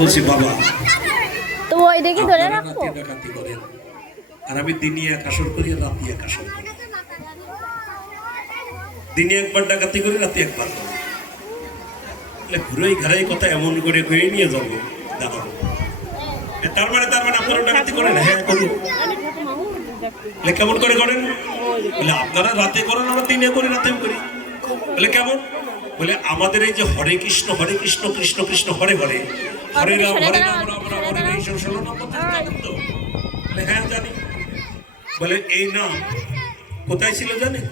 বলছি বাবা তো ওই দেখি ধরে রাখবো। ডাকাতি করেন আর আমি দিনে এক আসর করি রাতে এক আসর করি। দিনে একবার ডাকাতি করি রাতে একবার করি। ঘুরে ঘাড়াই কথা এমন করে কয়ে নিয়ে যাবো দাঁড়াবো। তার মানে আপনারা ডাকাতি করেন? হ্যাঁ করি। কেমন করে করেন? বলে আপনারা রাতে করেন, আমরা দিনে করি, রাতেও করি। বলে কেমন? বলে আমাদের এই যে হরে কৃষ্ণ কৃষ্ণ কৃষ্ণ হরে হরে, হরে রাম হরে হরে এইসব 16 নম্বর জানেন তো? বলে হ্যাঁ জানি। বলে এই নাম কোথায় ছিল জানেন?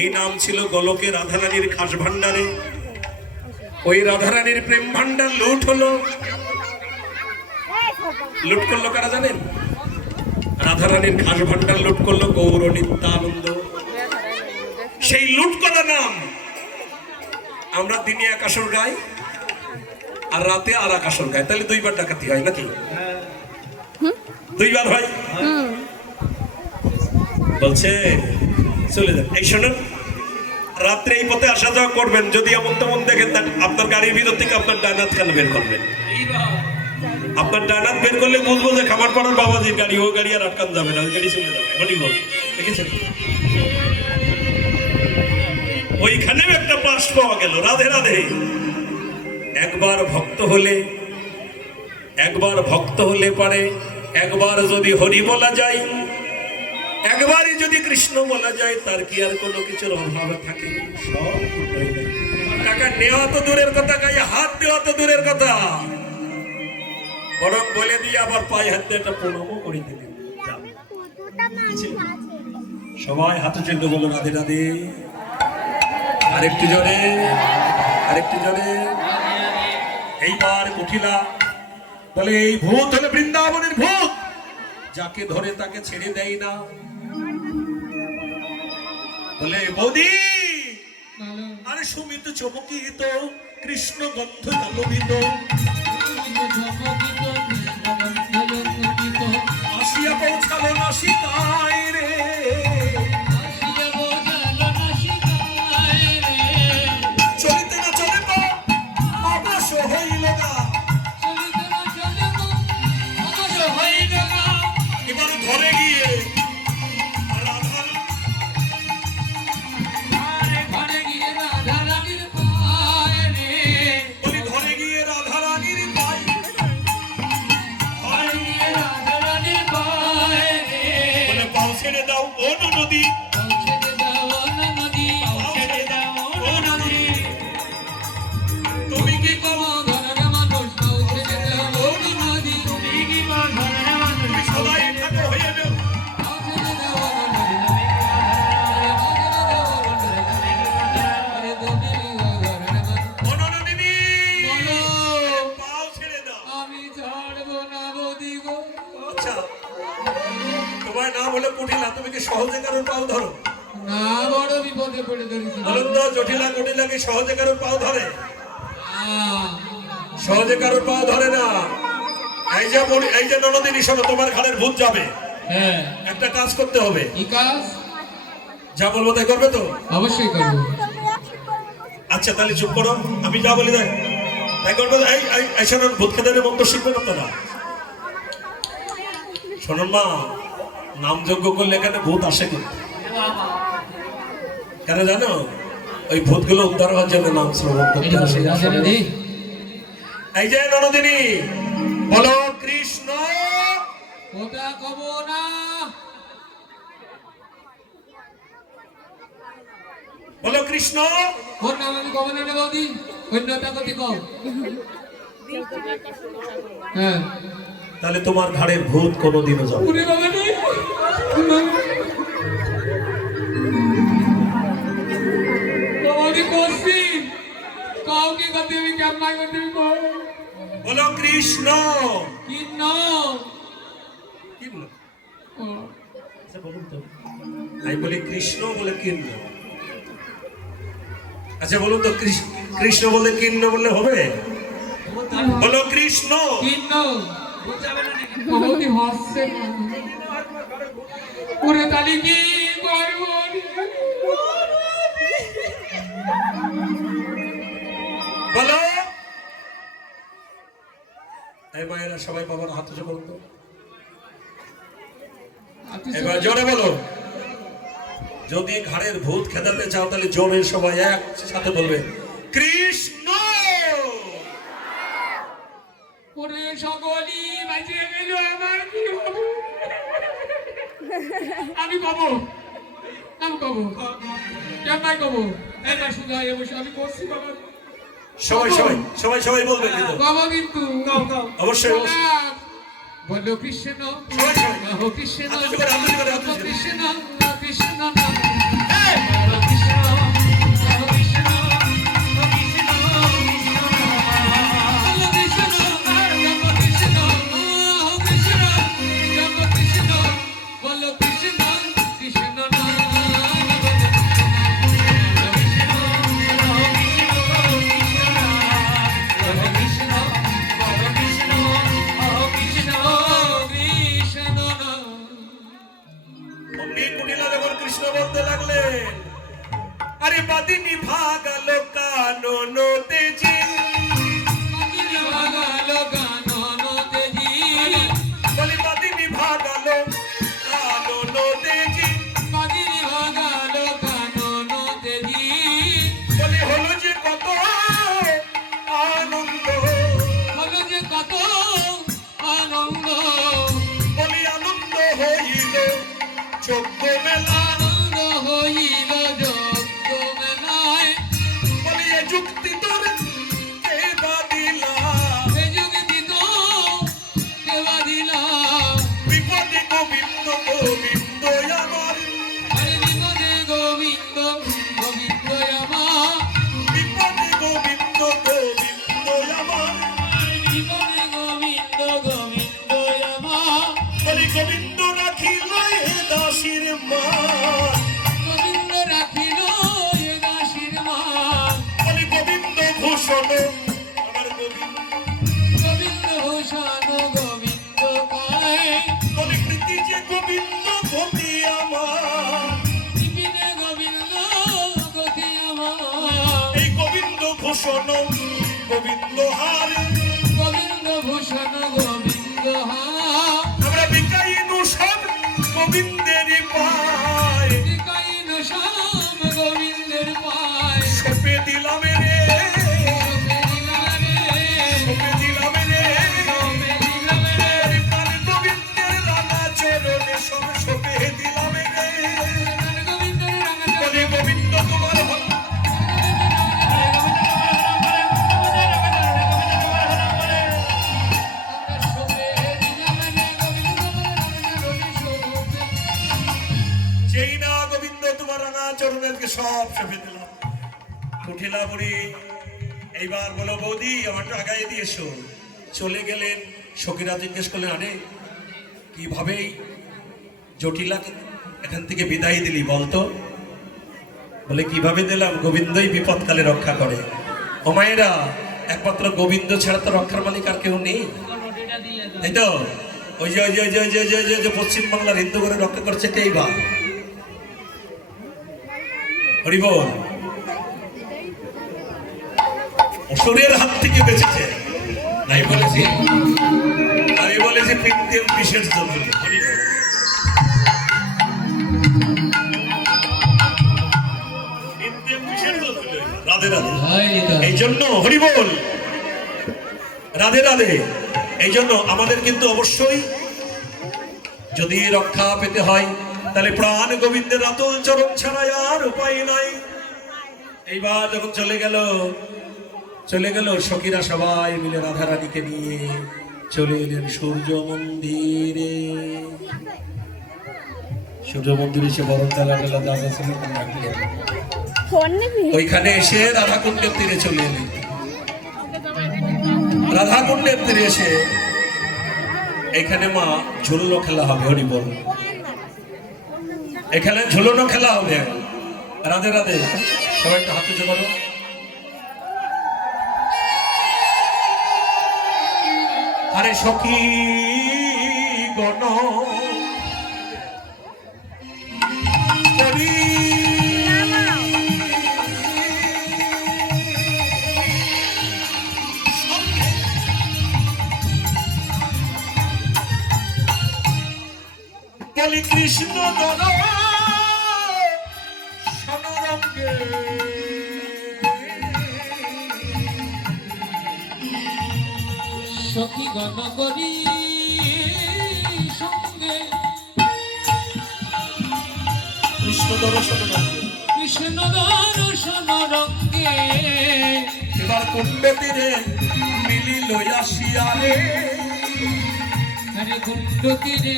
এই নাম ছিল গোলকে রাধারানীর খাস ভান্ডারে। ওই রাধারানীর প্রেম ভান্ডার লুট হলো। লুট করলো কারা জানেন? রাধারানীর খাস ভান্ডার লুট করলো গৌর নিত্যানন্দ। সেই লুট করা নাম আমরা দিনে এক আসর গাই আর রাতে আর এক আসর গাই। তাহলে দুইবার ডাকাতি হয় নাকি? দুইবার হয়। বলছে চলে যান। এই শোনেন, রাত্রে এই পথে আসা যাওয়া করবেন, যদি এমন তেমন দেখেন আপনার গাড়ির ভিতর থেকে আপনার ডানাত খান বের করবেন। আপনার ডানাত বের করলে বুঝবো যে খামার পাড়ার বাবাজির গাড়ি, ও গাড়ি আর আটকান যাবে না, ওই গাড়ি চলে যাবে। দেখেছেন? ওইখানেও একটা পাশ পাওয়া গেল। রাধে রাধে। একবার ভক্ত হলে পারে, একবার যদি হরি বলা যায়, একবারই যদি কৃষ্ণ বলা যায়, তার কি আর কোনো কিছুর অভাব থাকে? সব টাকা নেওয়া তো দূরের কথা, গায়ে হাত দেওয়া তো দূরের কথা, বরং বলে দিয়ে আবার পায়ে হাত দিয়ে একটা প্রণামও করে দিলেন। সবাই হাতে চেন্দ্র বলো রাধে রাধে। আরেকটু জোরে, আরেকটু জোরে। এইবার উঠিলা। বলে এই ভূত হলে বৃন্দাবনের ভূত, যাকে ধরে তাকে ছেড়ে দেয় না। বলে বৌদি, আরে সুমিত চমকিত কৃষ্ণ গন্ধ আলোভিত, আসিয়া পৌঁছালো নাসিকায় রে। চলিতে না চলে পা অবশ হইল না। এবার ঘরে গিয়ে ছেড়ে দাও ও নদী, তুমি কি করো? সবাই ঠাকুর হয়ে যাও। পাও ছেড়ে দাও। আমি ছাড়বো না বৌদি গো। আচ্ছা, তোমার নাম হলো কুটিলা, তুমি কি সহজে কারোর পাও ধরো? না, বড় বিপদে পড়ে ধরেছি। বলুন তো, জটিলা কুটিলা কি সহজে কারোর পাও ধরে? সহজে কারোর পাও ধরে না। এই যে ননদিনী, শোনো, তোমার ঘাড়ের ভূত যাবে। হ্যাঁ, একটা কাজ করতে হবে। কি কাজ? যা বলবো তাই করবে তো? অবশ্যই করব। আচ্ছা তাহলে চুপ করো, আমি যা বলি তাই করবে। এই শোনেন, ভূত খেতে মন্ত্র শিখবে না তারা। শোনেন মা, নাম যজ্ঞ করলে এখানে ভূত আসে কিন্তু। কেন জানো? ওই ভূতগুলো উদ্ধার হওয়ার জন্য নাম শ্রবণ করতে আসে। এই যে ননদিনী, বলো কৃষ্ণ। ওটা কব না। বলো কৃষ্ণ। ওর নাম আমি কব না বৌদি, অন্যটা কতি কও। হ্যাঁ, তাহলে তোমার ঘাড়ের ভূত কোনোদিনও যাবে না। বলো কৃষ্ণ। বলুন তো, আমি বলি কৃষ্ণ বলে কীর্ণ। আচ্ছা বলুন তো, কৃষ্ণ বলে কীর্ণ বললে হবে? বলো কৃষ্ণ। বলো এই মায়েরা সবাই বাবার হাত উঁচু করুন তো। আতিশয্য এবার জোরে বলো। যদি ঘাড়ের ভূত খেদাতে চাও তাহলে জোরে সবাই একসাথে বলবে কৃষ্ণ। ওরে সকলই বাঁচিয়ে গেল, আমার কি হবে? আমি কব, আমি কব, কেমন কব? এটা শুধু আয় বসে আমি করছি বাবা। সবাই সবাই সবাই সবাই বলবে কিন্তু বাবা কিন্তু অবশ্যই অবশ্যই। বলো কৃষ্ণ, সবাই সবাই হো কৃষ্ণ, হাত উঁচু করে, হাত উঁচু করে, হাত উঁচু করে। কৃষ্ণ, কৃষ্ণ, এই! বলো কৃষ্ণ, হো কৃষ্ণ, অমনি কুটিলা যখন কৃষ্ণ বলতে লাগলেন, আরে বাদিনী ভাগালো কানন তেজি, বলি বাদিনী ভাগালো কানন তেজি, বলি হলো যে কত আনন্দ, বলি আনন্দ হইল চোদ্দ মেলা, বলি এ যুক্তি তোর দেবা দিলা, বিপদে গোবিন্দ গোবিন্দ আমার, বিপদে গোবিন্দ গোবিন্দ আমার, বলি গোবিন্দ রাখিল এ দাসীর মা, বলি গোবিন্দ ভূষণ আমার গোবিন্দ, বলি প্রীতি যে গোবিন্দ গতি আমার, এই গোবিন্দ ভূষণ গোবিন্দ হার, আমরা বিকাইনু সব গোবিন্দেরই পায়, সপে দিলাম রে, সপে দিলাম রে, প্রাণ গোবিন্দের রাঙা চরণে সব সপে দিলাম রে, বলে গোবিন্দ তোমার ভক্ত, যেই না গোবিন্দ তোমার রাঙা চরণেরকে সব সপে দিলাম। উঠিলা বুড়ি, এইবার বলো বৌদি আমারটা আগায় দিয়েছো। চলে গেলেন। সখীরা জিজ্ঞেস করলেন, আরে কিভাবেই জটিলাকে এখান থেকে বিদায় দিলি বলতো? বলে কিভাবে দিলাম, গোবিন্দই বিপদকালে রক্ষা করে। ও মায়েরা, একমাত্র গোবিন্দ ছাড়া তো রক্ষার মালিক আর কেউ নেই, তাই তো? ওই যে ওই যে ওই যে ওই যে ওই যে ওই যে পশ্চিমবাংলার হিন্দু করে রক্ষা করছে কেই বা? হরিবল। অসুরের হাত থেকে বেঁচেছে। আমি বলেছি কৃত্রিম বিশেষ জন্য। রাধে রাধে। এই জন্য হরিবল, রাধে রাধে। এই জন্য আমাদের কিন্তু অবশ্যই যদি রক্ষা পেতে হয় তাহলে প্রাণ গোবিন্দের আতুল চরণ ছাড়া আর উপায় নাই। এইবার যখন চলে গেল সখীরা সবাই মিলে রাধারানীকে নিয়ে চলে এলেন সূর্য মন্দিরে। সূর্য মন্দিরে এসে বরণ ডালা যা যা ছিল ওইখানে এসে রাধাকুণ্ডের তীরে চলে এলেন। রাধাকুণ্ডের তীরে এসে এখানে মা ঝুলনো খেলা হবে। হরিবল। এখানে ঝুলনো খেলা হবে। রাধে রাধে। সবাই একটা হাত উঁচু করো। আরে সখী গণ বলি কৃষ্ণ দল সনরঙ্গে সখী গণ করি সঙ্গে কৃষ্ণ দল সনরঙ্গে কৃষ্ণ দর্শন রঙ্গে এবার কুণ্ডে তীরে মিলিল আসিয়া রে হরে কুণ্ড তীরে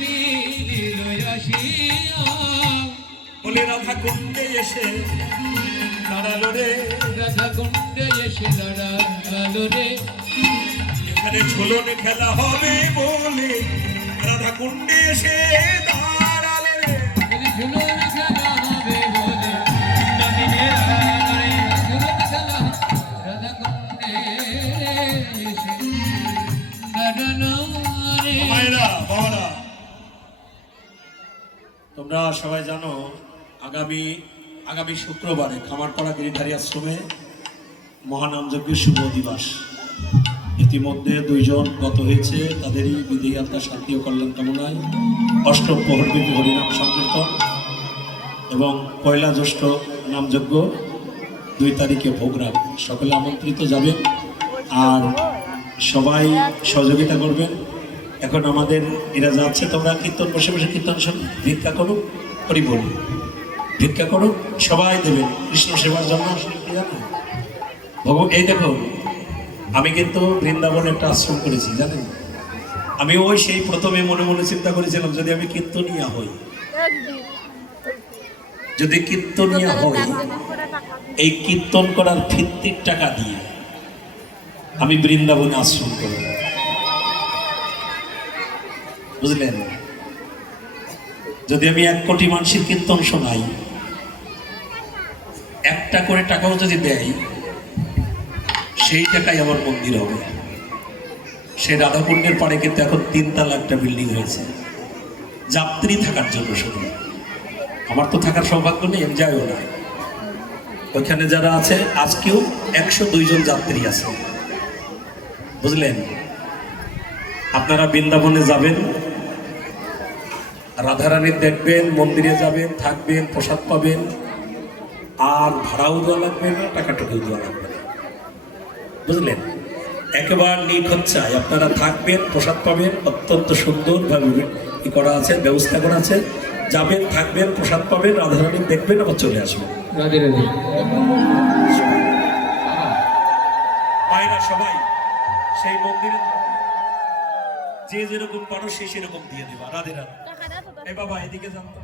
মিলিল আসিয়া বলে রাধা কুণ্ডে এসে দাঁড়ালো রে রাধা কুণ্ডে এসে দাঁড়ালো রে এখানে ঝুলন খেলা হবে বলে রাধা কুণ্ডে এসে দাঁড়ালো রে ঝুলন খেলা হবে বলে নবীনে রাধারে ঝুলন খেলা রাধা কুণ্ডে এসে দাঁড়ালো রে মায়েরা বাবারা তোমরা সবাই জানো আগামী শুক্রবারে খামারপাড়া গিরিধারী আশ্রমে মহানাম যজ্ঞের শুভ দিবস। ইতিমধ্যে 2 জন গত হয়েছে, তাদেরই বিদেহী আত্মার শান্তি ও কল্যাণ কামনায় অষ্টম প্রহরব্যাপী হরিনাম সংকীর্তন এবং 1 জ্যৈষ্ঠ নামযজ্ঞ 2 তারিখে ভোগরাম। সকলে আমন্ত্রিত যাবেন আর সবাই সহযোগিতা করবেন। এখন আমাদের এরা যাচ্ছে, তোমরা কীর্তন বসে বসে কীর্তন শোনো, ভিক্ষা করো, করি বলি ভিক্ষা করো, সবাই দেবেন কৃষ্ণ সেবার জন্য। এই দেখো আমি কিন্তু বৃন্দাবনে একটা আশ্রম করেছি জানেন। আমি ওই সেই প্রথমে মনে মনে চিন্তা করেছিলাম যদি আমি কীর্তনিয়া হই, যদি কীর্তনিয়া হই, এই কীর্তন করার ভিত্তির টাকা দিয়ে আমি বৃন্দাবনে আশ্রম করব, বুঝলেন। যদি আমি 1 কোটি মানুষের কীর্তন শোনাই, 1টা করে টাকাও যদি দেয়, সেই টাকাই আমার মন্দির হবে। সেই রাধাকুণ্ডের পাড়ে কিন্তু এখন 3 তলা একটা বিল্ডিং হয়েছে যাত্রী থাকার জন্য শুধু। আমার তো থাকার সৌভাগ্য নেই, আমি যাইও না। ওইখানে যারা আছে আজকেও 102 জন যাত্রী আছে, বুঝলেন। আপনারা বৃন্দাবনে যাবেন, রাধারানী দেখবেন, মন্দিরে যাবেন, থাকবেন, প্রসাদ পাবেন, আর ভাড়াও দেওয়া লাগবে না, টাকাটুকুও দেওয়া লাগবে না, বুঝলেন। একেবারে নিখরচায় আপনারা থাকবেন, প্রসাদ পাবেন, অত্যন্ত সুন্দরভাবে করা আছে, ব্যবস্থা করা আছে। যাবেন, থাকবেন, প্রসাদ পাবেন, রাধারানী দেখবেন, আবার চলে আসবেন। রাধে রাধে মায়েরা সবাই সেই মন্দিরে যে যেরকম পারো সে সেরকম দিয়ে দেবা। রাধে রাধে। এই বাবা এদিকে জানতো